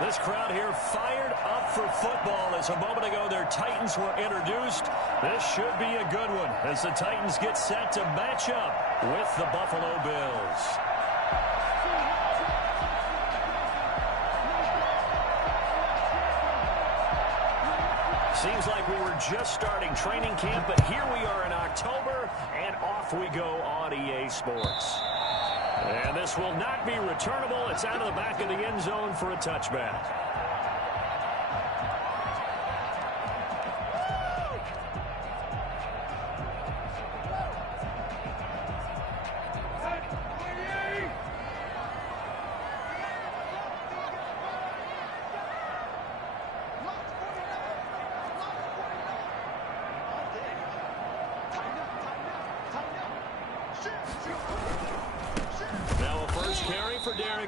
This crowd here fired up for football as a moment ago their Titans were introduced. This should be a good one as the Titans get set to match up with the Buffalo Bills. Seems like we were just starting training camp, but here we are in October, and off we go on EA Sports. And this will not be returnable. It's out of the back of the end zone for a touchback.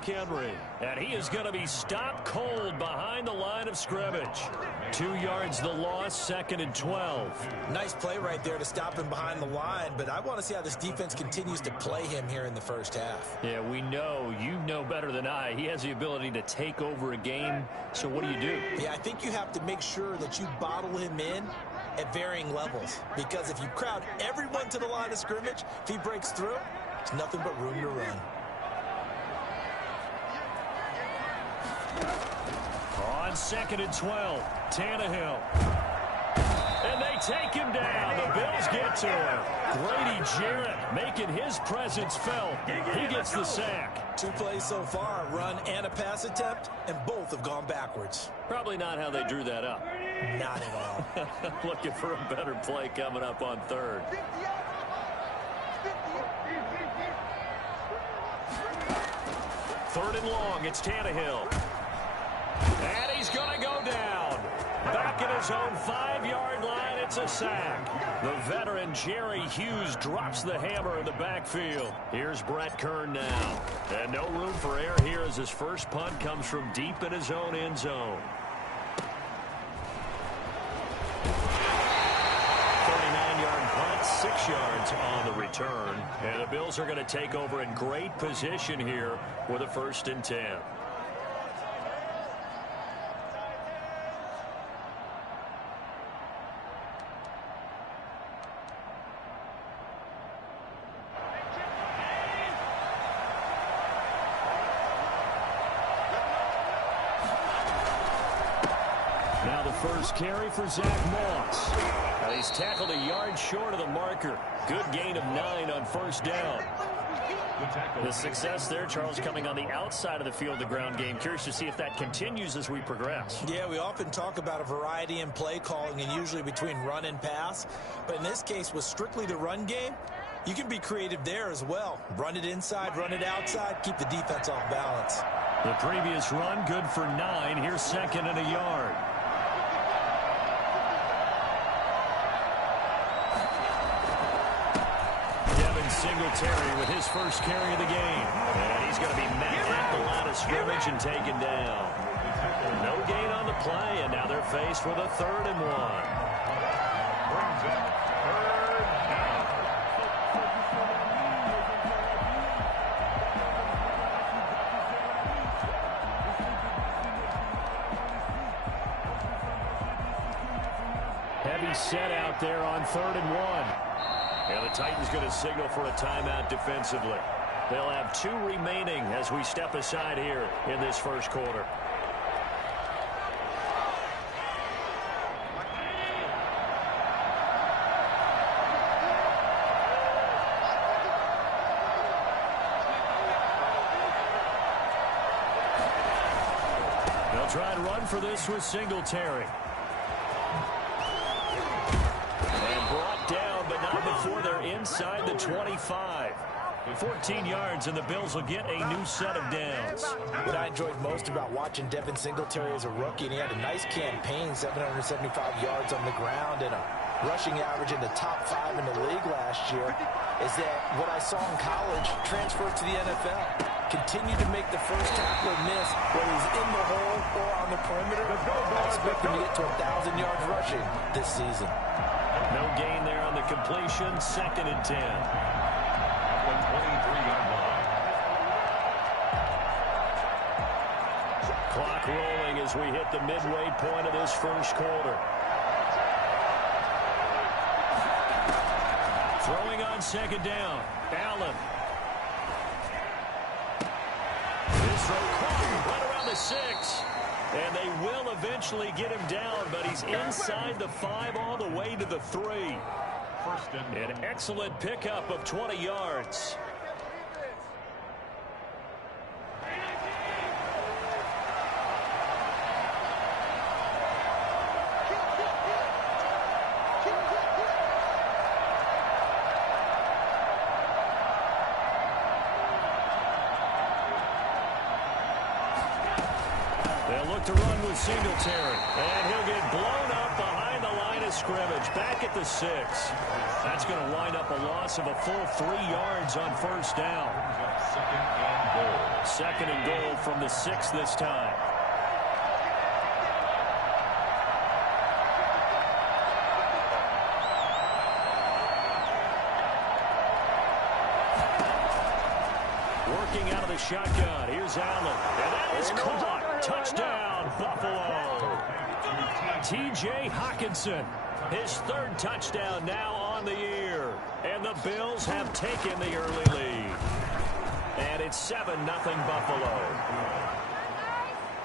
Henry, and he is going to be stopped cold behind the line of scrimmage. 2 yards the loss, 2nd and 12. Nice play right there to stop him behind the line, but I want to see how this defense continues to play him here in the first half. Yeah, we know, you know better than I, he has the ability to take over a game, so what do? Yeah, I think you have to make sure that you bottle him in at varying levels, because if you crowd everyone to the line of scrimmage, if he breaks through, there's nothing but room to run. On 2nd and 12, Tannehill. And they take him down. The Bills get to him. Grady Jarrett making his presence felt. He gets the sack. 2 plays so far, a run and a pass attempt, and both have gone backwards. Probably not how they drew that up. Not at all. Looking for a better play coming up on 3rd. Third and long, it's Tannehill. And he's going to go down. Back at his own 5-yard line, it's a sack. The veteran Jerry Hughes drops the hammer in the backfield. Here's Brett Kern now. And no room for error here as his first punt comes from deep in his own end zone. 39-yard punt, 6 yards on the return. And the Bills are going to take over in great position here with a 1st and 10. Now the first carry for Zach Moss. Now he's tackled a yard short of the marker. Good gain of 9 on 1st down. The success there, Charles, coming on the outside of the field, the ground game. Curious to see if that continues as we progress. Yeah, we often talk about a variety in play calling and usually between run and pass. But in this case, with strictly the run game, you can be creative there as well. Run it inside, run it outside, keep the defense off balance. The previous run, good for 9. Here's 2nd and a yard. Singletary with his first carry of the game. And he's going to be met at the line of scrimmage and taken down. No gain on the play, and now they're faced with a 3rd and 1. Heavy set out there on 3rd and 1. And the Titans going to signal for a timeout defensively. They'll have 2 remaining as we step aside here in this first quarter. They'll try to run for this with Singletary. Before they're inside the 25. 14 yards, and the Bills will get a new set of downs. What I enjoyed most about watching Devin Singletary as a rookie, and he had a nice campaign, 775 yards on the ground and a rushing average in the top 5 in the league last year, is that what I saw in college transferred to the NFL. Continue to make the first tackler miss, whether he's in the hole or on the perimeter. I expect him to get to 1,000 yards rushing this season. No gain there on the completion. 2nd and 10. The 23-yard line. Clock clock rolling as we hit the midway point of this first quarter. Throwing on second down. Allen. This throw caught right around the 6. And they will eventually get him down, but he's inside the 5 all the way to the 3. An excellent pickup of 20 yards. To run with Singletary, and he'll get blown up behind the line of scrimmage, back at the 6. That's going to wind up a loss of a full 3 yards on first down. Second and goal from the 6 this time. Working out of the shotgun. Here's Allen, and that is caught. Touchdown, Buffalo. T.J. Hockenson, his 3rd touchdown now on the year. And the Bills have taken the early lead. And it's 7-0 Buffalo.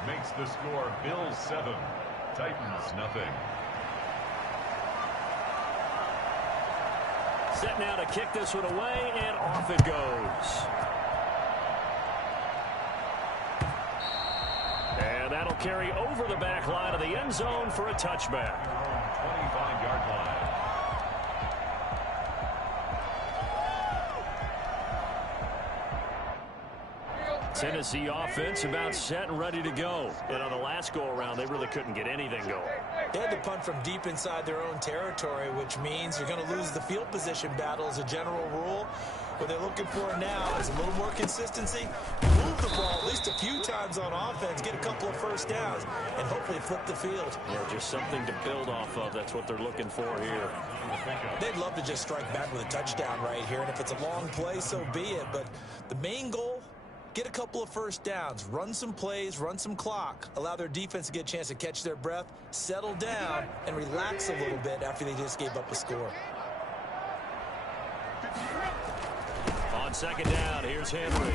Makes the score Bills 7, Titans nothing. Set now to kick this one away, and off it goes. And that'll carry over the back line of the end zone for a touchback. 25-yard line. Tennessee offense about set and ready to go. And on the last go-around, they really couldn't get anything going. They had to punt from deep inside their own territory, which means you're going to lose the field position battle as a general rule. What they're looking for now is a little more consistency. Move the ball at least a few times on offense, get a couple of first downs, and hopefully flip the field. Yeah, just something to build off of. That's what they're looking for here. They'd love to just strike back with a touchdown right here, and if it's a long play, so be it. But the main goal, get a couple of first downs, run some plays, run some clock, allow their defense to get a chance to catch their breath, settle down, and relax a little bit after they just gave up a score. On second down, here's Henry.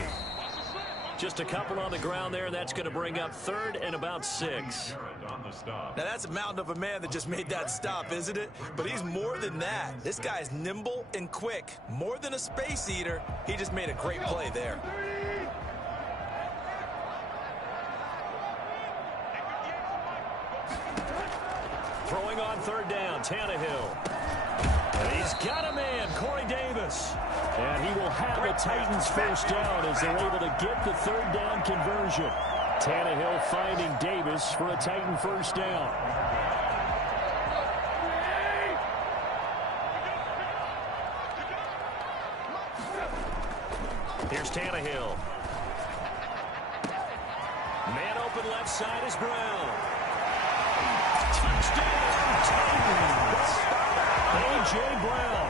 Just a couple on the ground there. That's going to bring up 3rd and about 6. Now, that's a mountain of a man that just made that stop, isn't it? But he's more than that. This guy's nimble and quick. More than a space eater, he just made a great play there. Throwing on 3rd down, Tannehill. And he's got a man, Corey Davis. And he will have the Titans first down as they're able to get the 3rd down conversion. Tannehill finding Davis for a Titan first down. Here's Tannehill. Man open left side is Brown. Touchdown, Titans. A.J. Brown,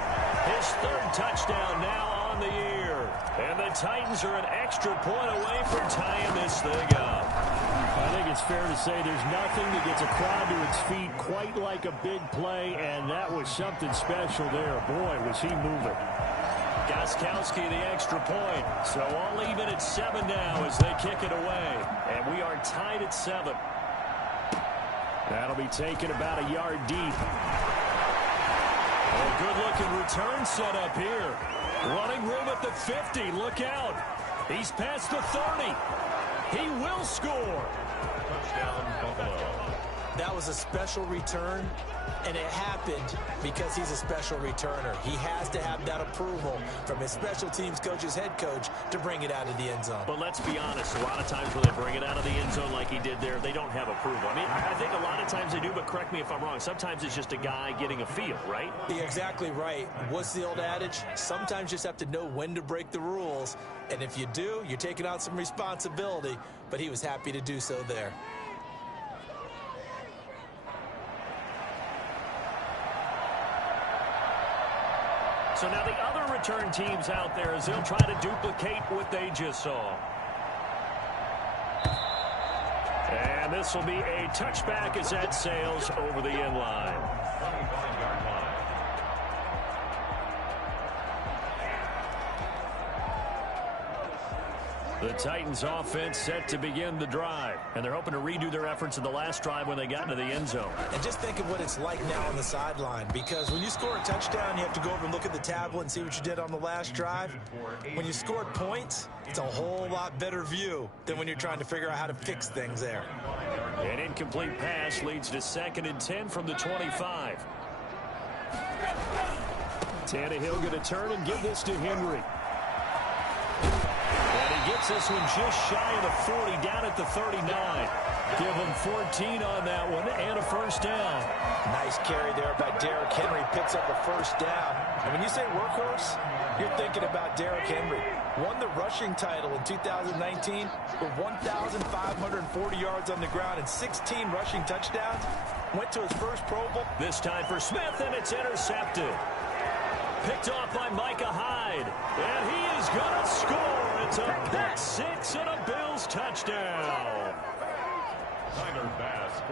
his 3rd touchdown now on the year. And the Titans are an extra point away from tying this thing up. I think it's fair to say there's nothing that gets a crowd to its feet quite like a big play, and that was something special there. Boy, was he moving. Gostkowski the extra point. So all even at 7 now as they kick it away. And we are tied at 7. That'll be taken about a yard deep. A good-looking return set up here. Running room at the 50. Look out. He's past the 30. He will score. Touchdown, Buffalo. That was a special return, and it happened because he's a special returner. He has to have that approval from his special teams coach's head coach to bring it out of the end zone. But let's be honest, a lot of times when they bring it out of the end zone like he did there, they don't have approval. I mean, I think a lot of times they do, but correct me if I'm wrong. Sometimes it's just a guy getting a feel, right? You're exactly right. What's the old adage? Sometimes you just have to know when to break the rules, and if you do, you're taking on some responsibility, but he was happy to do so there. So now the other return teams out there as they'll try to duplicate what they just saw. And And this will be a touchback as that sails over the end line. 25-yard line. The Titans offense set to begin the drive, and they're hoping to redo their efforts in the last drive when they got into the end zone. And just think of what it's like now on the sideline, because when you score a touchdown, you have to go over and look at the tablet and see what you did on the last drive. When you scored points, it's a whole lot better view than when you're trying to figure out how to fix things there. An incomplete pass leads to 2nd and 10 from the 25. Tannehill going to turn and give this to Henry. Gets this one just shy of the 40, down at the 39. Give him 14 on that one and a first down. Nice carry there by Derrick Henry. Picks up a first down. And when you say workhorse, you're thinking about Derrick Henry. Won the rushing title in 2019 with 1,540 yards on the ground and 16 rushing touchdowns. Went to his first Pro Bowl. This time for Smith, and it's intercepted. Picked off by Micah Hyde. And he is going to score. It's a pick six and a Bills touchdown.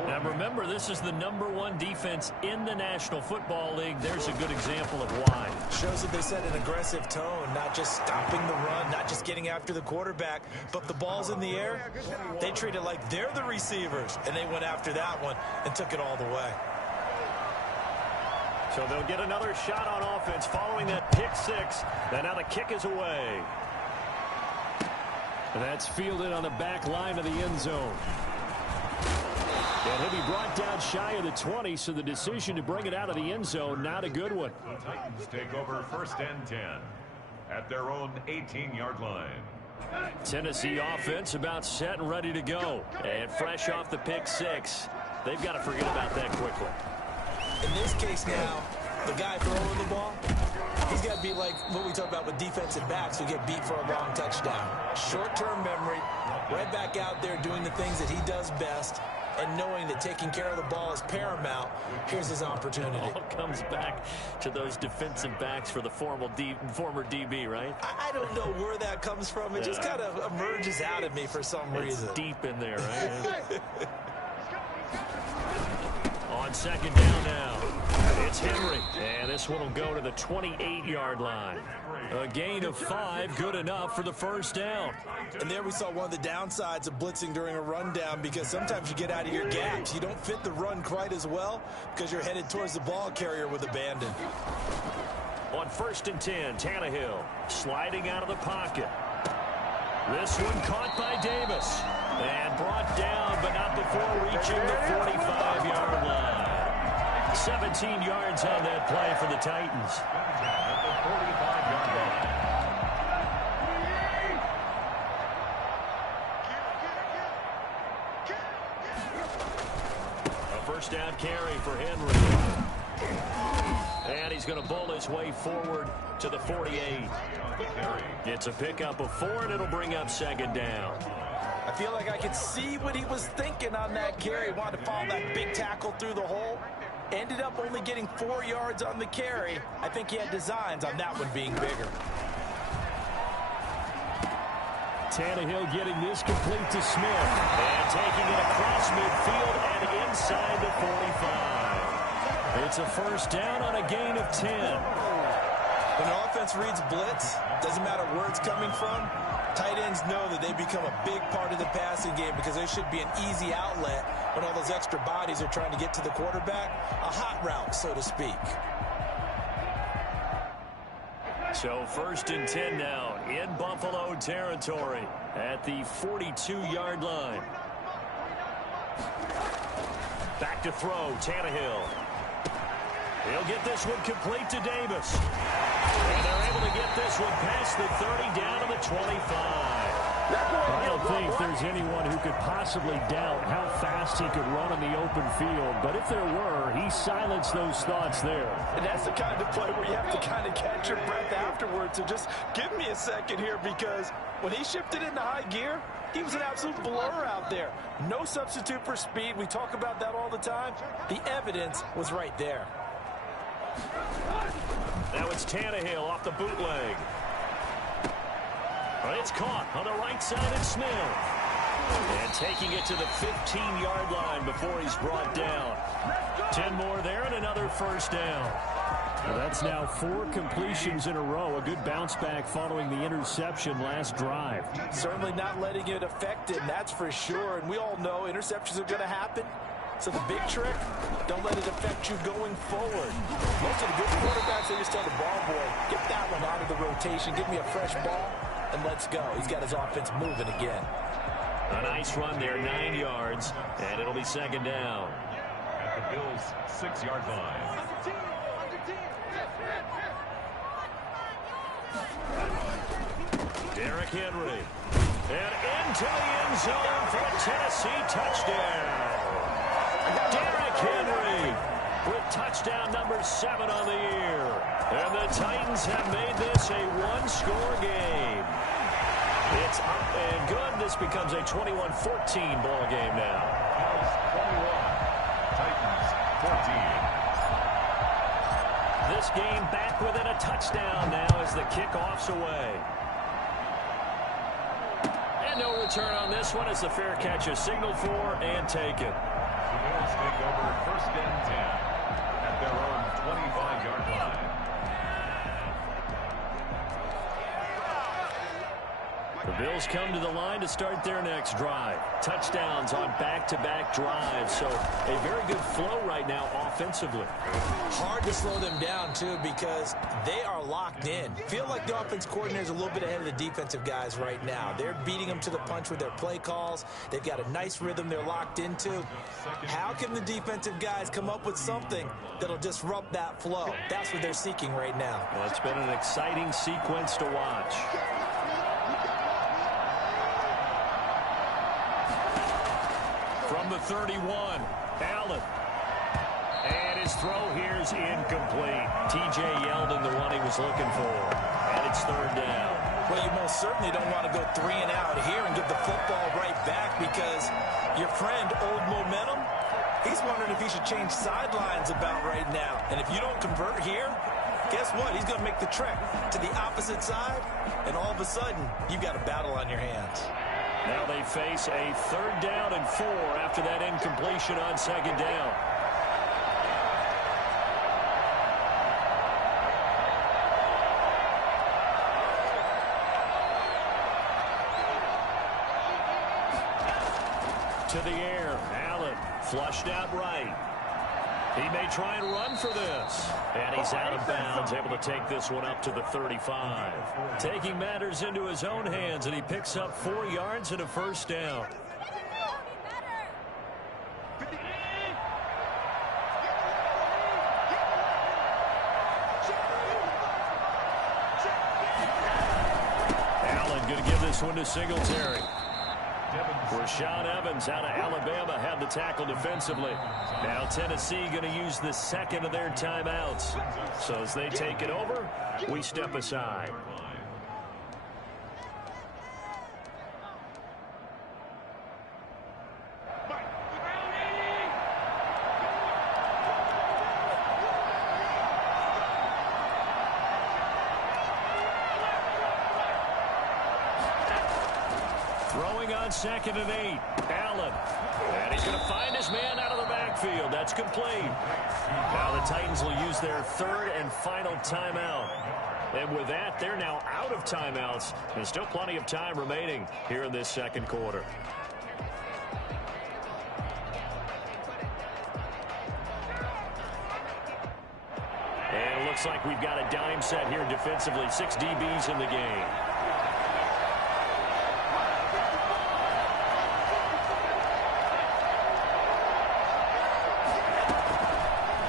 Now remember, this is the #1 defense in the National Football League. There's a good example of why. Shows that they set an aggressive tone, not just stopping the run, not just getting after the quarterback, but the ball's in the air. They treat it like they're the receivers, and they went after that one and took it all the way. So they'll get another shot on offense following that pick six. And now the kick is away. And that's fielded on the back line of the end zone. And he'll be brought down shy of the 20, so the decision to bring it out of the end zone, not a good one. The Titans take over 1st and 10 at their own 18-yard line. Tennessee offense about set and ready to go. And fresh off the pick six. They've got to forget about that quickly. In this case now, the guy throwing the ball, he's got to be like what we talk about with defensive backs who get beat for a long touchdown. Short-term memory, right back out there doing the things that he does best, and knowing that taking care of the ball is paramount. Here's his opportunity. It all comes back to those defensive backs for the former DB, right? I don't know where that comes from. It just kind of emerges out of me for some reason. It's deep in there, right? On 2nd down now, it's Henry, and this one will go to the 28-yard line. A gain of 5, good enough for the first down. And there we saw one of the downsides of blitzing during a rundown, because sometimes you get out of your gaps. You don't fit the run quite as well because you're headed towards the ball carrier with abandon. On 1st and 10, Tannehill sliding out of the pocket. This one caught by Davis and brought down, but not before reaching the 45-yard line. 17 yards on that play for the Titans. At the 45-yard line. A first down carry for Henry. And he's going to bowl his way forward to the 48. It's a pickup of 4, and it'll bring up 2nd down. I feel like I could see what he was thinking on that carry. Wanted to follow that big tackle through the hole. Ended up only getting 4 yards on the carry. I think he had designs on that one being bigger. Tannehill getting this complete to Smith. And taking it across midfield and inside the 45. It's a first down on a gain of 10. When an offense reads blitz, doesn't matter where it's coming from, tight ends know that they become a big part of the passing game because there should be an easy outlet when all those extra bodies are trying to get to the quarterback. A hot route, so to speak. So 1st and 10 now in Buffalo territory at the 42-yard line. Back to throw, Tannehill. He'll get this one complete to Davis. And they're able to get this one past the 30 down to the 25. I don't think there's anyone who could possibly doubt how fast he could run in the open field. But if there were, he silenced those thoughts there. And that's the kind of play where you have to kind of catch your breath afterwards. So just give me a second here, because when he shifted into high gear, he was an absolute blur out there. No substitute for speed. We talk about that all the time. The evidence was right there. Now it's Tannehill off the bootleg. It's caught on the right side of Smith. And taking it to the 15-yard line before he's brought down. 10 more there and another first down. Well, that's now 4 completions in a row. A good bounce back following the interception last drive. Certainly not letting it affect him, that's for sure. And we all know interceptions are going to happen. So the big trick, don't let it affect you going forward. Most of the good quarterbacks, they just tell the ball boy, get that one out of the rotation, give me a fresh ball, and let's go. He's got his offense moving again. A nice run there, 9 yards, and it'll be second down. At the Bills' 6-yard line. Derrick Henry. And into the end zone for a Tennessee touchdown. Derrick Henry with touchdown number 7 on the year. And the Titans have made this a one-score game. It's up and good. This becomes a 21-14 ball game now. Bills 21, Titans 14. This game back within a touchdown now as the kickoff's away. And no return on this one as the fair catch is signaled for and taken. The Bills take over first and 10 at their own 25-yard line. The Bills come to the line to start their next drive. Touchdowns on back-to-back drives, so a very good flow right now offensively. Hard to slow them down, too, because they are locked in. Feel like the offense coordinator is a little bit ahead of the defensive guys right now. They're beating them to the punch with their play calls. They've got a nice rhythm they're locked into. How can the defensive guys come up with something that'll disrupt that flow? That's what they're seeking right now. Well, it's been an exciting sequence to watch. From the 31, Allen. And his throw here's incomplete. T.J. Yeldon, the one he was looking for. And it's third down. Well, you most certainly don't want to go 3 and out here and give the football right back because your friend, Old Momentum, he's wondering if he should change sidelines about right now. And if you don't convert here, guess what? He's going to make the trek to the opposite side, and all of a sudden, you've got a battle on your hands. Now they face a third down and 4 after that incompletion on second down. To the air, Allen flushed out right. He may try and run for this. And he's out of bounds, able to take this one up to the 35. Taking matters into his own hands, and he picks up 4 yards and a first down. Allen going to give this one to Singletary. Rashaan Evans out of Alabama had the tackle defensively. Now Tennessee going to use the second of their timeouts. So as they take it over, we step aside. Throwing on second and 8, Allen. And he's going to find his man out of the backfield. That's complete. Now the Titans will use their third and final timeout. And with that, they're now out of timeouts. There's still plenty of time remaining here in this second quarter. And it looks like we've got a dime set here defensively. 6 DBs in the game.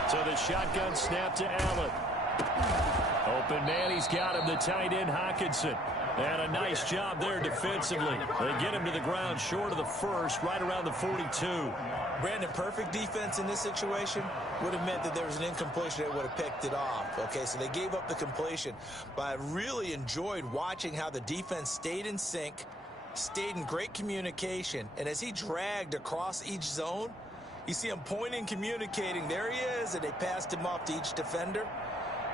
So the shotgun snap to Allen. Open man, he's got him, the tight end Hockenson. And a nice job there defensively. They get him to the ground short of the first, right around the 42. Brandon, perfect defense in this situation would have meant that there was an incompletion that would have picked it off. Okay, so they gave up the completion. But I really enjoyed watching how the defense stayed in sync, stayed in great communication. And as he dragged across each zone, you see him pointing, communicating. There he is, and they passed him off to each defender.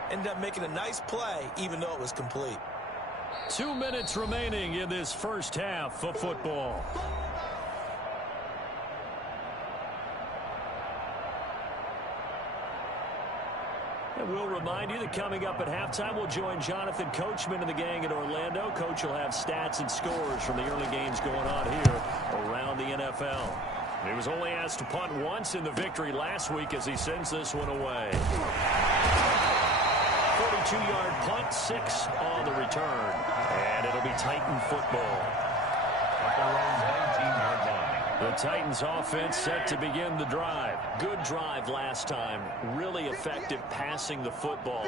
Ended up making a nice play, even though it was complete. 2 minutes remaining in this first half of football. And we'll remind you that coming up at halftime, we'll join Jonathan Coachman and the gang in Orlando. Coach will have stats and scores from the early games going on here around the NFL. He was only asked to punt once in the victory last week as he sends this one away. 42-yard punt, 6 on the return. And it'll be Titan football. At their own 19-yard line. The Titans offense set to begin the drive. Good drive last time. Really effective passing the football.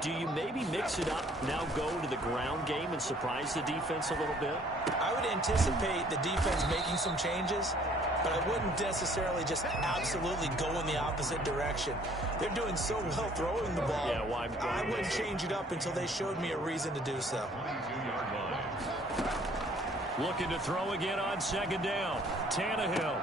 Do you maybe mix it up, now go to the ground game and surprise the defense a little bit? I would anticipate the defense making some changes, but I wouldn't necessarily just absolutely go in the opposite direction. They're doing so well throwing the ball. Yeah, why I wouldn't change it up until they showed me a reason to do so. 22-yard line. Looking to throw again on second down. Tannehill.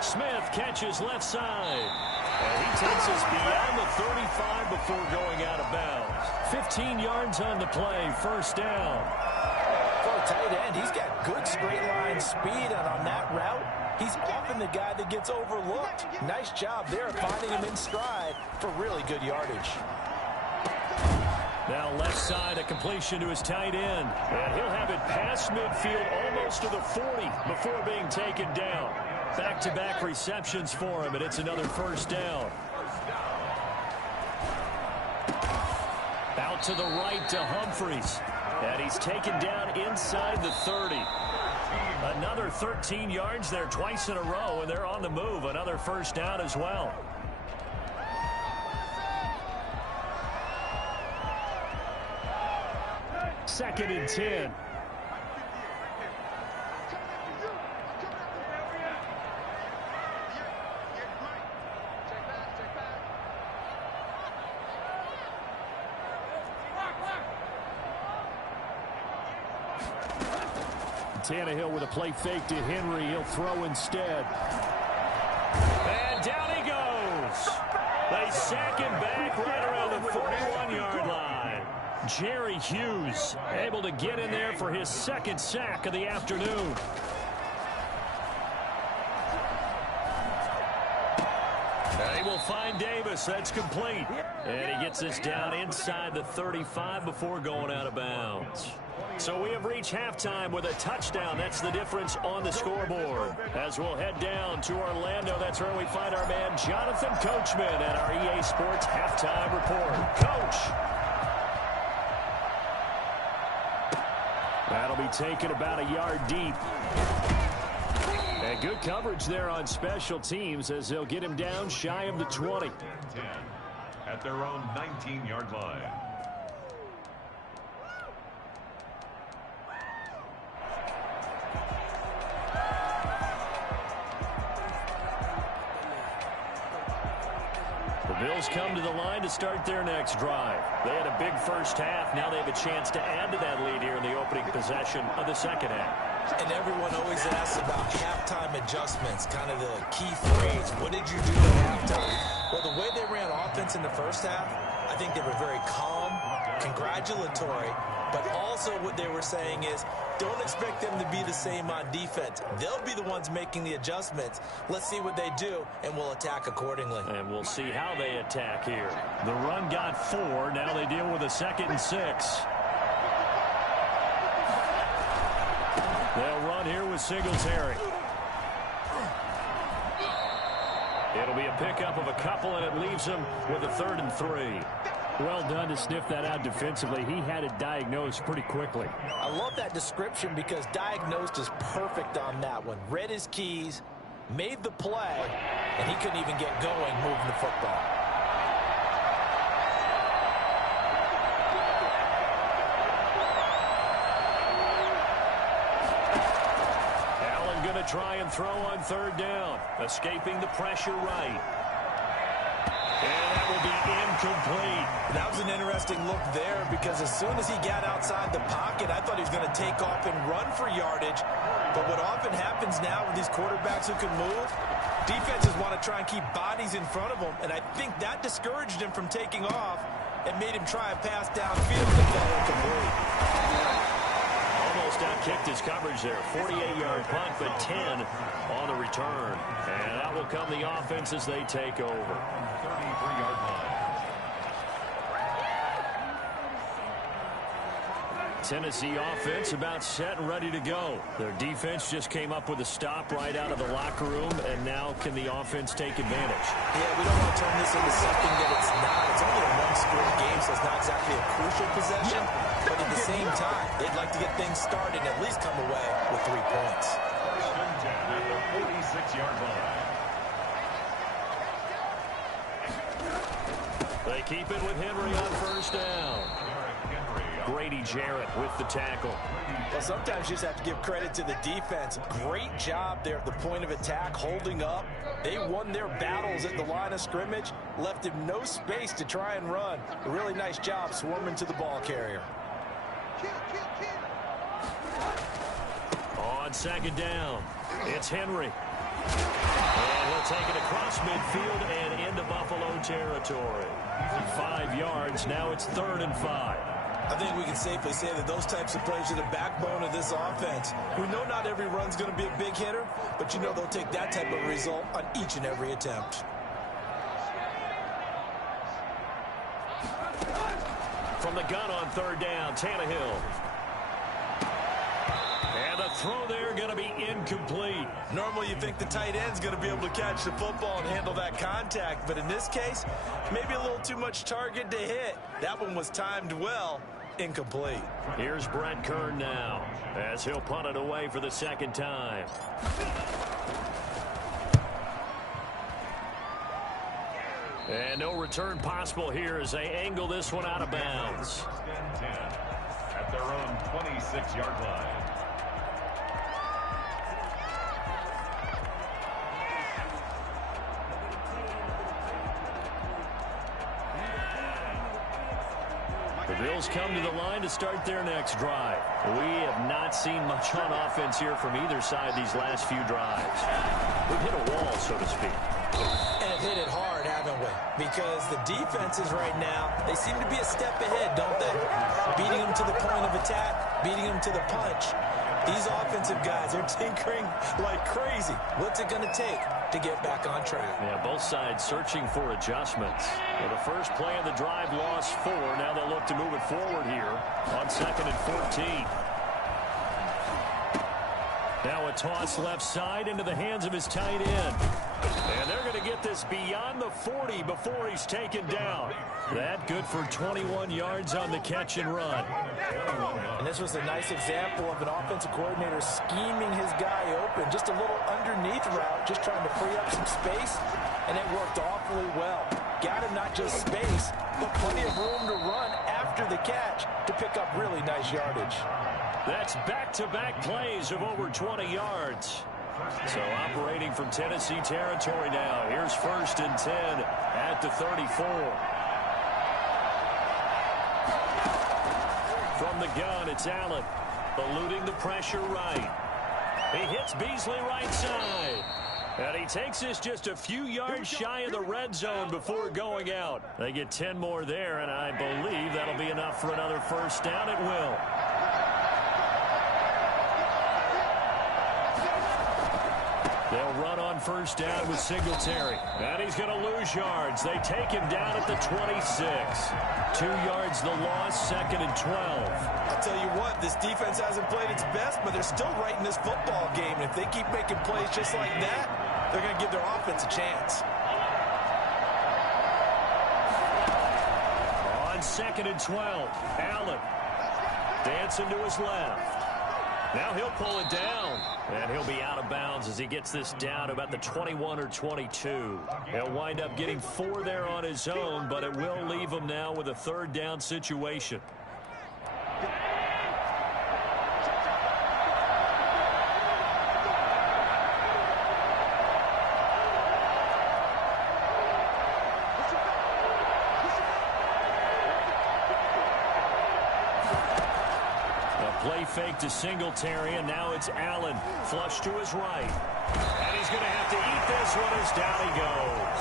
Smith catches left side. And he takes us beyond the 35 before going out of bounds. 15 yards on the play, first down. For a tight end, he's got good straight line speed, and on that route, he's often the guy that gets overlooked. Nice job there finding him in stride for really good yardage. Now left side, a completion to his tight end. And he'll have it past midfield almost to the 40 before being taken down. Back-to-back receptions for him, and it's another first down. Out to the right to Humphries. And he's taken down inside the 30. Another 13 yards there twice in a row, and they're on the move. Another first down as well. Second and 10. Tannehill with a play fake to Henry. He'll throw instead. And down he goes. They sack him back right around the 41-yard line. Jerry Hughes able to get in there for his second sack of the afternoon. He will find Davis. That's complete. And he gets us down inside the 35 before going out of bounds. So we have reached halftime with a touchdown. That's the difference on the scoreboard. As we'll head down to Orlando, that's where we find our man Jonathan Coachman at our EA Sports Halftime Report. Coach. That'll be taken about a yard deep. And good coverage there on special teams as they'll get him down shy of the 20. At their own 19-yard line. The Bills come to the line to start their next drive. They had a big first half. Now they have a chance to add to that lead here in the opening possession of the second half. And everyone always asks about halftime adjustments, kind of the key phrase. What did you do at halftime? Well, the way they ran offense in the first half, I think they were very calm, congratulatory, but also what they were saying is don't expect them to be the same on defense. They'll be the ones making the adjustments. Let's see what they do, and we'll attack accordingly. And we'll see how they attack here. The run got 4. Now they deal with a 2nd and 6. They'll run here with Singletary. It'll be a pickup of a couple, and it leaves him with a 3rd and 3. Well done to sniff that out defensively. He had it diagnosed pretty quickly. I love that description because diagnosed is perfect on that one. Read his keys, made the play, and he couldn't even get going moving the football. Allen going to try and throw on 3rd down, escaping the pressure right. And that will be incomplete. That was an interesting look there because as soon as he got outside the pocket, I thought he was going to take off and run for yardage. But what often happens now with these quarterbacks who can move, defenses want to try and keep bodies in front of them. And I think that discouraged him from taking off and made him try a pass downfield that fell incomplete. Almost outkicked his coverage there. 48-yard punt, but 10 on the return. And that will come the offense as they take over. 33-yard line. Tennessee offense about set and ready to go. Their defense just came up with a stop right out of the locker room, and now can the offense take advantage? Yeah, we don't want to turn this into something that it's not. It's only a one-score game, so it's not exactly a crucial possession. But at the same time, they'd like to get things started and at least come away with 3 points. First and 10 at the 46-yard line. They keep it with Henry on first down. Grady Jarrett with the tackle. Well, sometimes you just have to give credit to the defense. Great job there at the point of attack, holding up. They won their battles at the line of scrimmage, left him no space to try and run. A really nice job swarming to the ball carrier. On second down, it's Henry. And he'll take it across midfield and into Buffalo territory. 5 yards, now it's 3rd and 5. I think we can safely say that those types of plays are the backbone of this offense. We know not every run's going to be a big hitter, but you know they'll take that type of result on each and every attempt. From the gun on 3rd down, Tannehill. And the throw there going to be incomplete. Normally you think the tight end's going to be able to catch the football and handle that contact, but in this case, maybe a little too much target to hit. That one was timed well. Incomplete. Here's Brett Kern now as he'll punt it away for the 2nd time. And no return possible here as they angle this one out of bounds. First and 10 at their own 26-yard line. The Bills come to the line to start their next drive. We have not seen much on offense here from either side these last few drives. We've hit a wall, so to speak. And have hit it hard, haven't we? Because the defenses right now, they seem to be a step ahead, don't they? Beating them to the point of attack, beating them to the punch. These offensive guys are tinkering like crazy. What's it going to take to get back on track? Yeah, both sides searching for adjustments. Well, the first play of the drive lost 4. Now they'll look to move it forward here on 2nd and 14. Now a toss left side into the hands of his tight end. And they're going to get this beyond the 40 before he's taken down. That good for 21 yards on the catch and run. And this was a nice example of an offensive coordinator scheming his guy open. Just a little underneath route, just trying to free up some space, and it worked awfully well. Got him not just space, but plenty of room to run after the catch to pick up really nice yardage. That's back-to-back plays of over 20 yards. So operating from Tennessee territory now. Here's 1st and 10 at the 34. From the gun, it's Allen, eluding the pressure right. He hits Beasley right side. And he takes this just a few yards shy of the red zone before going out. They get 10 more there, and I believe that'll be enough for another first down. It will. They'll run on first down with Singletary. And he's going to lose yards. They take him down at the 26. 2 yards the loss, 2nd and 12. I'll tell you what, this defense hasn't played its best, but they're still right in this football game. And if they keep making plays just like that, they're going to give their offense a chance. On 2nd and 12, Allen dancing to his left. Now he'll pull it down, and he'll be out of bounds as he gets this down about the 21 or 22. He'll wind up getting 4 there on his own, but it will leave him now with a 3rd down situation. Play fake to Singletary, and now it's Allen flush to his right. And he's going to have to eat this one as down he goes.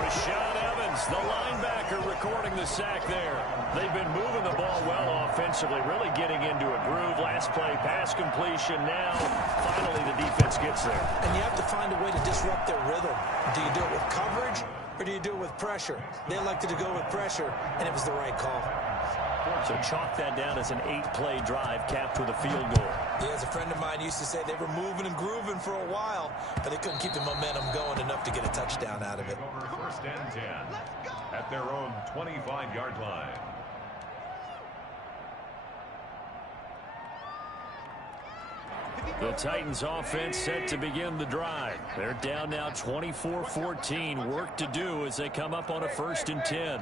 Rashaan Evans, the linebacker, recording the sack there. They've been moving the ball well offensively, really getting into a groove. Last play, pass completion. Now, finally, the defense gets there. And you have to find a way to disrupt their rhythm. Do you do it with coverage, or do you do it with pressure? They elected to go with pressure, and it was the right call. So chalk that down as an 8-play drive capped with a field goal. Yeah, as a friend of mine used to say, they were moving and grooving for a while, but they couldn't keep the momentum going enough to get a touchdown out of it. Over first and 10 at their own 25-yard line. The Titans offense set to begin the drive. They're down now 24-14. Work to do as they come up on a 1st and 10.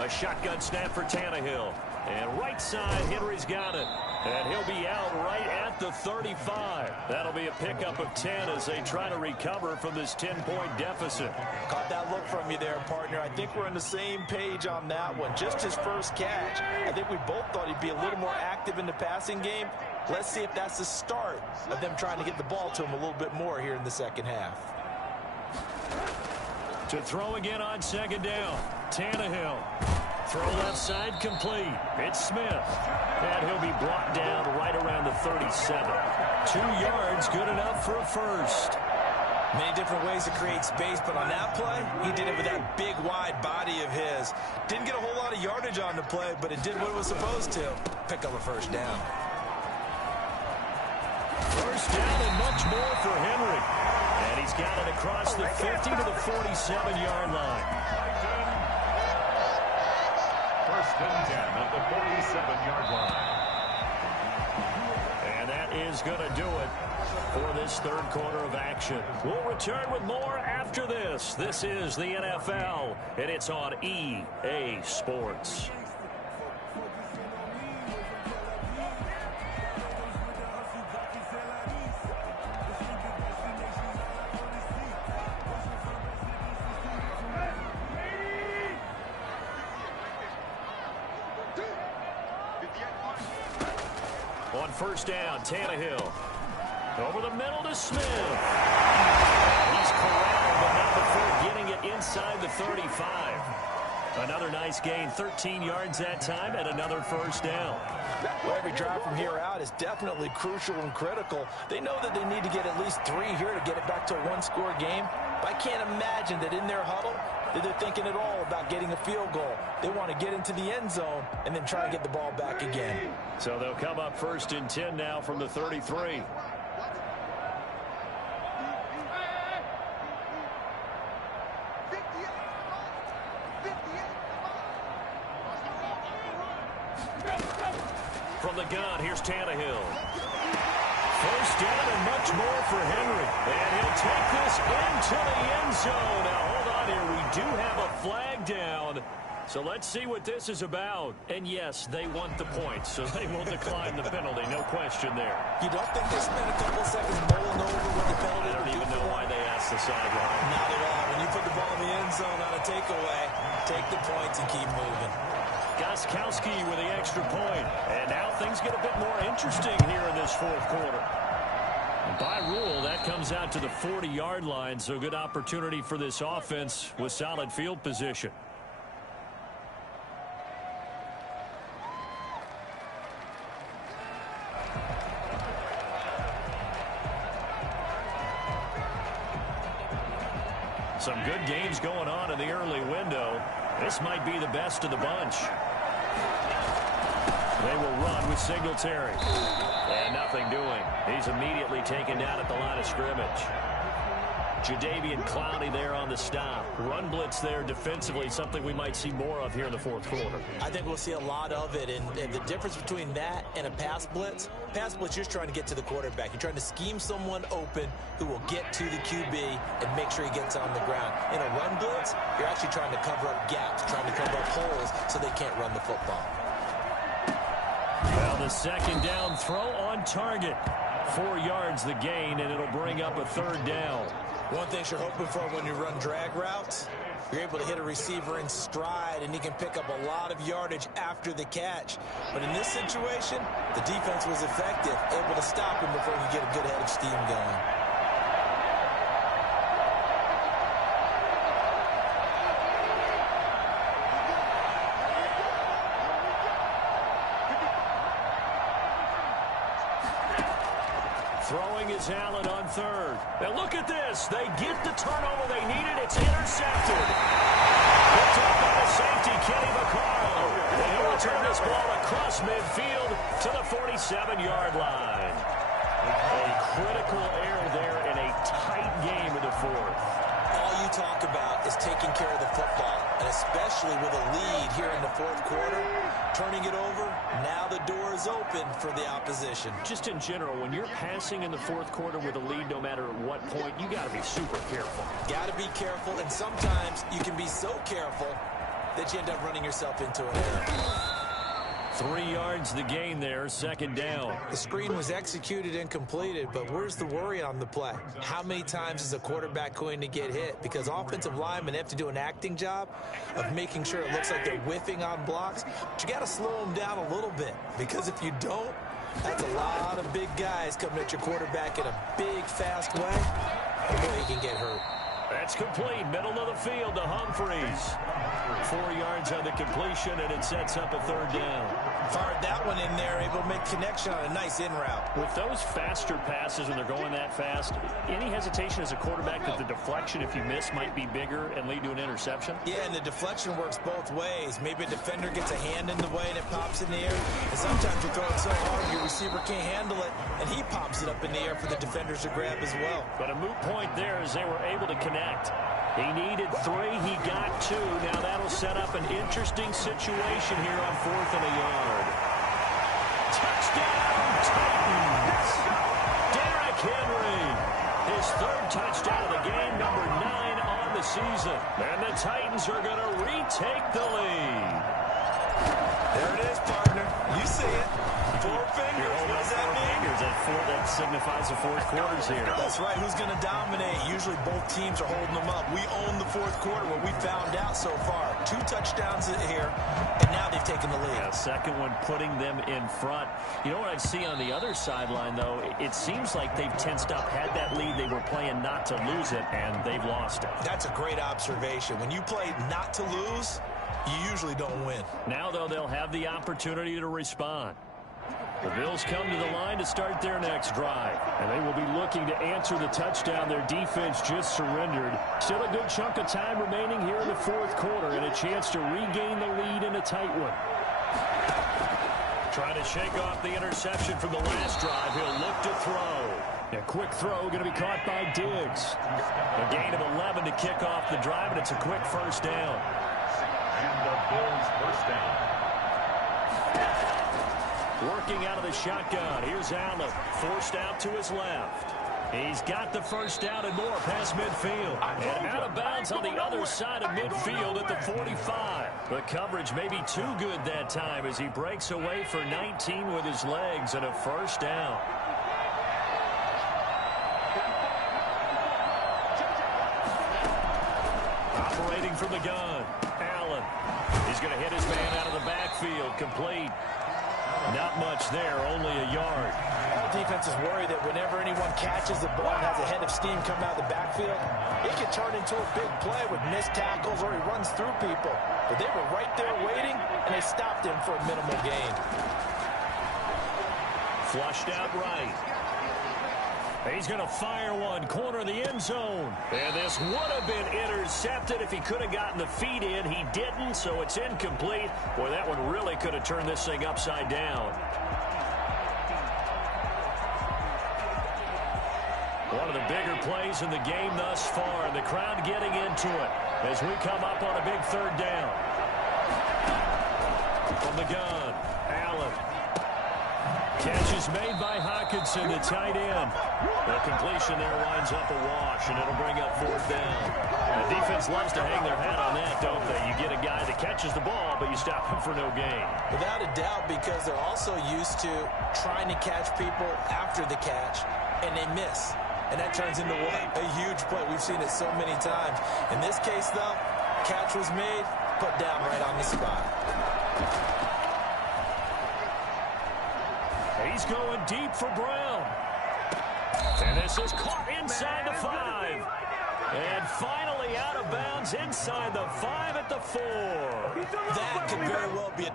A shotgun snap for Tannehill. And right side, Henry's got it. And he'll be out right at the 35. That'll be a pickup of 10 as they try to recover from this 10-point deficit. Caught that look from you there, partner. I think we're on the same page on that one. Just his first catch. I think we both thought he'd be a little more active in the passing game. Let's see if that's the start of them trying to get the ball to him a little bit more here in the second half. To throw again on 2nd down. Tannehill. Throw left side complete. It's Smith. And he'll be brought down right around the 37. 2 yards, good enough for a first. Many different ways to create space, but on that play, he did it with that big, wide body of his. Didn't get a whole lot of yardage on the play, but it did what it was supposed to. Pick up a first down. First down and much more for Henry. And he's got it across the 50 to the 47-yard line. First and 10 at the 47-yard line. And that is going to do it for this 3rd quarter of action. We'll return with more after this. This is the NFL, and it's on EA Sports. On 1st down, Tannehill. Over the middle to Smith. He's corralled, but not before getting it inside the 35. Another nice gain, 13 yards that time, and another 1st down. Well, every drive from here out is definitely crucial and critical. They know that they need to get at least 3 here to get it back to a 1-score game. But I can't imagine that in their huddle that they're thinking at all about getting a field goal. They want to get into the end zone and then try to get the ball back again. So they'll come up 1st and 10 now from the 33. From the gun, here's Tannehill. First down and much more for Henry. And he'll take this into the end zone. Now, hold on here. We do have a flag down. So let's see what this is about. And yes, they want the points, so they will decline the penalty. No question there. You don't think they spent a couple of seconds mulling over what the penalty? I don't even know why they asked the sideline. Not at all. When you put the ball in the end zone on a takeaway, take the points and keep moving. Gostkowski with the extra point. And now things get a bit more interesting here in this 4th quarter. By rule, that comes out to the 40-yard line, so good opportunity for this offense with solid field position. Some good games going on in the early window. This might be the best of the bunch. They will run with Singletary. And nothing doing. He's immediately taken down at the line of scrimmage. Jadeveon Clowney there on the stop. Run blitz there defensively, something we might see more of here in the 4th quarter. I think we'll see a lot of it, and the difference between that and a pass blitz, you're trying to get to the quarterback. You're trying to scheme someone open who will get to the QB and make sure he gets on the ground. In a run blitz, you're actually trying to cover up gaps, trying to cover up holes so they can't run the football. Well, the 2nd down throw on target. 4 yards the gain, and it'll bring up a 3rd down. One thing you're hoping for when you run drag routes, you're able to hit a receiver in stride, and he can pick up a lot of yardage after the catch. But in this situation, the defense was effective, able to stop him before he could get a good head of steam going. Throwing is Allen on third. Now look at this. They get the turnover they needed. It's intercepted. Picked up by the safety, Kenny Vaccaro. They overturn this ball across midfield to the 47-yard line. A critical error there in a tight game in the fourth. All you talk about is taking care of the football, and especially with a lead here in the fourth quarter, turning it over, now the door is open for the opposition. Just in general, when you're passing in the fourth quarter with a lead, no matter at what point, you got to be super careful. Got to be careful, and sometimes you can be so careful that you end up running yourself into an error. 3 yards the gain there, second down. The screen was executed and completed, but where's the worry on the play? How many times is a quarterback going to get hit? Because offensive linemen have to do an acting job of making sure it looks like they're whiffing on blocks. But you got to slow them down a little bit, because if you don't, that's a lot of big guys coming at your quarterback in a big, fast way. And boy, he can get hurt. That's complete. Middle of the field to Humphreys. 4 yards on the completion, and it sets up a third down. Fired that one in there, able to make connection on a nice in route. With those faster passes, when they're going that fast, any hesitation as a quarterback that the deflection, if you miss, might be bigger and lead to an interception? Yeah, and the deflection works both ways. Maybe a defender gets a hand in the way and it pops in the air. And sometimes you throw it so hard your receiver can't handle it, and he pops it up in the air for the defenders to grab as well. But a moot point there as they were able to connect. He needed 3, he got 2. Now that'll set up an interesting situation here on 4th and a yard. Touchdown, Titans! Derrick Henry, his 3rd touchdown of the game, number 9 on the season. And the Titans are going to retake the lead. There it is, partner. You see it. 4 fingers. What does that mean? That signifies the fourth quarter's here. That's right. Who's going to dominate? Usually both teams are holding them up. We own the fourth quarter, what we found out so far. 2 touchdowns here, and now they've taken the lead. Yeah, second one putting them in front. You know what I see on the other sideline, though? It seems like they've tensed up, had that lead. They were playing not to lose it, and they've lost it. That's a great observation. When you play not to lose, you usually don't win. Now, though, they'll have the opportunity to respond. The Bills come to the line to start their next drive, and they will be looking to answer the touchdown their defense just surrendered. Still a good chunk of time remaining here in the fourth quarter, and a chance to regain the lead in a tight one. Trying to shake off the interception from the last drive. He'll look to throw. A quick throw going to be caught by Diggs. A gain of 11 to kick off the drive, and it's a quick first down. And the Bills first down. Working out of the shotgun. Here's Allen. Forced out to his left. He's got the first down and more past midfield. And out of bounds on the other side of midfield at the 45. The coverage may be too good that time as he breaks away for 19 with his legs and a first down. Operating from the gun. Allen. He's going to hit his man out of the backfield. Complete. Not much there, only a yard. The defense is worried that whenever anyone catches the ball and has a head of steam coming out of the backfield, it can turn into a big play with missed tackles or he runs through people. But they were right there waiting, and they stopped him for a minimal gain. Flushed out right. He's going to fire one, corner of the end zone. And this would have been intercepted if he could have gotten the feet in. He didn't, so it's incomplete. Boy, that one really could have turned this thing upside down. One of the bigger plays in the game thus far, and the crowd getting into it as we come up on a big third down. From the gun, Allen. Catch is made by Hockenson, the tight end. The completion there winds up a wash, and it'll bring up fourth down. The defense loves to hang their hat on that, don't they? You get a guy that catches the ball, but you stop him for no gain. Without a doubt, because they're also used to trying to catch people after the catch, and they miss. And that turns into what? A huge play. We've seen it so many times. In this case, though, catch was made, put down right on the spot. He's going deep for Brown. And this is caught inside the 5. And finally out of bounds inside the 5 at the 4. That could very well be a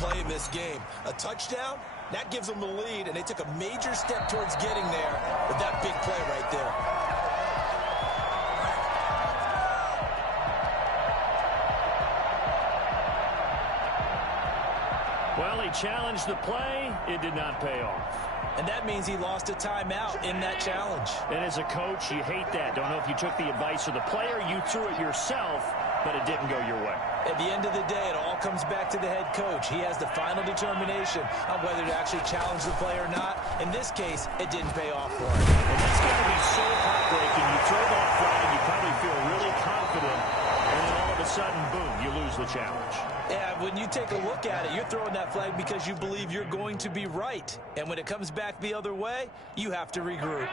play in this game. A touchdown, that gives them the lead, and they took a major step towards getting there with that big play right there. Well, he challenged the play. It did not pay off. And that means he lost a timeout in that challenge. And as a coach, you hate that. Don't know if you took the advice of the player, you threw it yourself, but it didn't go your way. At the end of the day, it all comes back to the head coach. He has the final determination on whether to actually challenge the play or not. In this case, it didn't pay off for him. And that's got to be so heartbreaking. You throw that flag, you probably feel really confident, and then all of a sudden, boom, you lose the challenge. Yeah, when you take a look at it, you're throwing that flag because you believe you're going to be right. And when it comes back the other way, you have to regroup.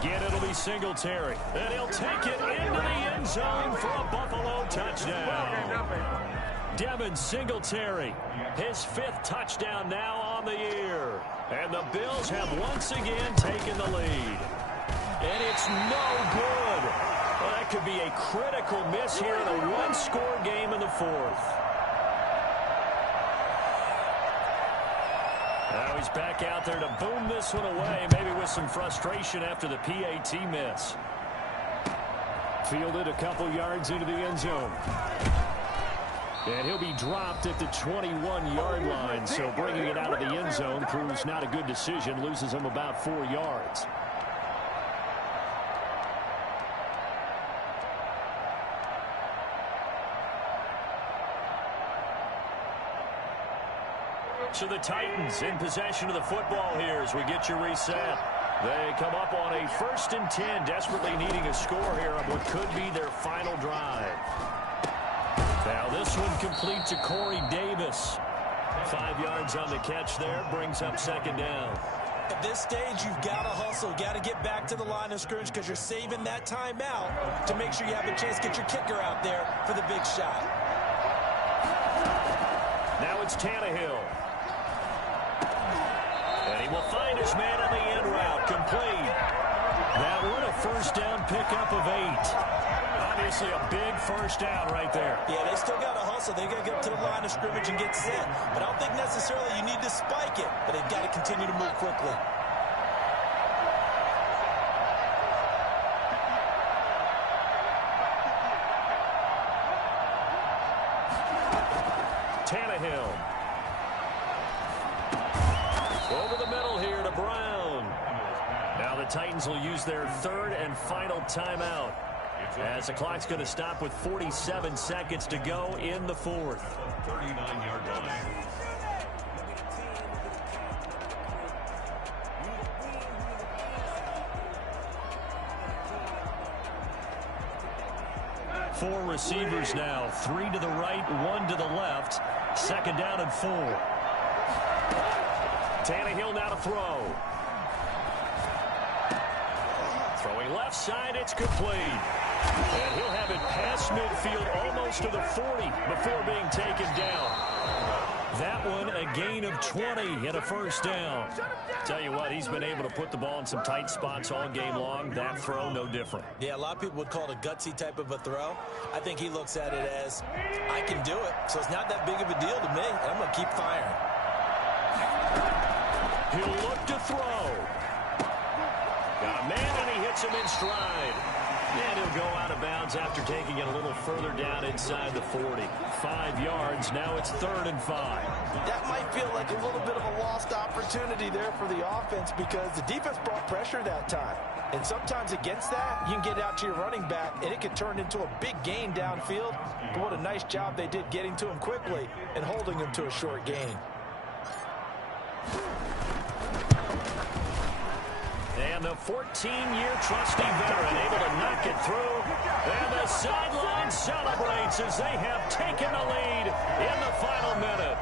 Again, it'll be Singletary. And he'll take it into the end zone for a Buffalo touchdown. Devin Singletary, his 5th touchdown now on the year. And the Bills have once again taken the lead. And it's no good. Well, that could be a critical miss here in a one-score game in the 4th. Now he's back out there to boom this one away, maybe with some frustration after the PAT miss. Fielded a couple yards into the end zone. And he'll be dropped at the 21-yard line, so bringing it out of the end zone proves not a good decision, loses him about 4 yards. So the Titans in possession of the football here as we get you reset. They come up on a 1st and 10, desperately needing a score here on what could be their final drive. Now this one complete to Corey Davis. 5 yards on the catch there, brings up 2nd down. At this stage, you've got to hustle, got to get back to the line of scrimmage because you're saving that timeout to make sure you have a chance to get your kicker out there for the big shot. Now it's Tannehill. And he will find his man on the end route, complete. That one a 1st down pickup of 8. Obviously a big 1st down right there. Yeah, they still got to hustle. They got to get up to the line of scrimmage and get set. But I don't think necessarily you need to spike it, but they've got to continue to move quickly. Tannehill. Over the middle here to Brown. Now the Titans will use their 3rd and final timeout, as the clock's going to stop with 47 seconds to go in the 4th. 39-yard line. Four receivers now, 3 to the right, 1 to the left. 2nd down and 4. Tannehill now to throw. Throwing left side, it's complete. And he'll have it past midfield almost to the 40 before being taken down. That one a gain of 20 and a 1st down. Tell you what, he's been able to put the ball in some tight spots all game long. That throw, no different. Yeah, a lot of people would call it a gutsy type of a throw. I think he looks at it as, I can do it, so it's not that big of a deal to me, and I'm going to keep firing. He'll look to throw. Got a man, and he hits him in stride. And he'll go out of bounds after taking it a little further down inside the 40. 5 yards. Now it's 3rd and 5. That might feel like a little bit of a lost opportunity there for the offense because the defense brought pressure that time. And sometimes against that, you can get out to your running back, and it can turn into a big gain downfield. But what a nice job they did getting to him quickly and holding him to a short gain. And the 14-year trusty veteran able to knock it through. And the sideline celebrates as they have taken the lead in the final minute.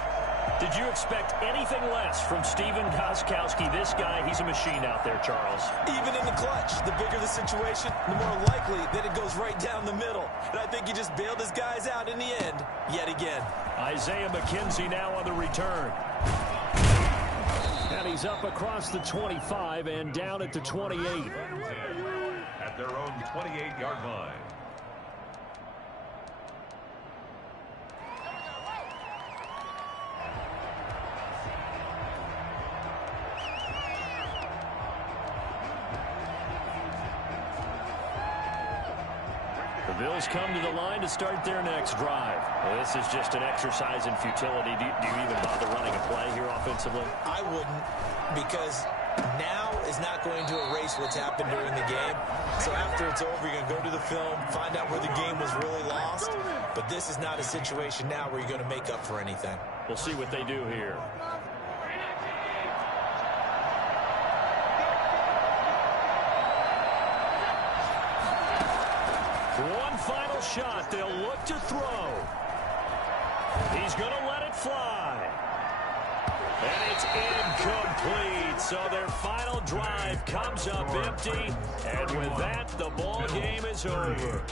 Did you expect anything less from Steven Gostkowski? This guy, he's a machine out there, Charles. Even in the clutch, the bigger the situation, the more likely that it goes right down the middle. And I think he just bailed his guys out in the end, yet again. Isaiah McKenzie now on the return. And he's up across the 25 and down at the 28. At their own 28-yard line. The Bills come to the line to start their next drive. Well, this is just an exercise in futility. Do you even bother running a play here offensively? I wouldn't, because now is not going to erase what's happened during the game. So after it's over, you're going to go to the film, find out where the game was really lost. But this is not a situation now where you're going to make up for anything. We'll see what they do here. One final shot. They'll look to throw. He's going to let it fly. And it's incomplete. So their final drive comes up empty. And with that, the ball game is over.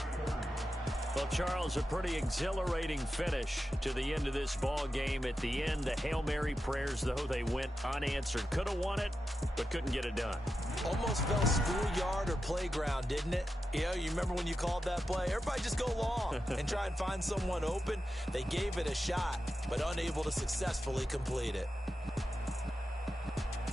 Well, Charles, a pretty exhilarating finish to the end of this ball game. At the end, the Hail Mary prayers, though, they went unanswered. Could have won it, but couldn't get it done. Almost felt schoolyard or playground, didn't it? You remember when you called that play? Everybody just go long and try and find someone open. They gave it a shot, but unable to successfully complete it.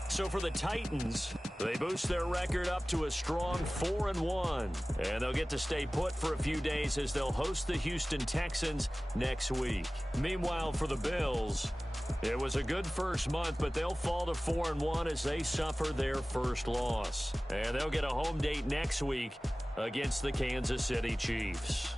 So for the Titans, they boost their record up to a strong 4-1. And they'll get to stay put for a few days as they'll host the Houston Texans next week. Meanwhile, for the Bills, it was a good first month, but they'll fall to 4-1 as they suffer their first loss. And they'll get a home date next week against the Kansas City Chiefs.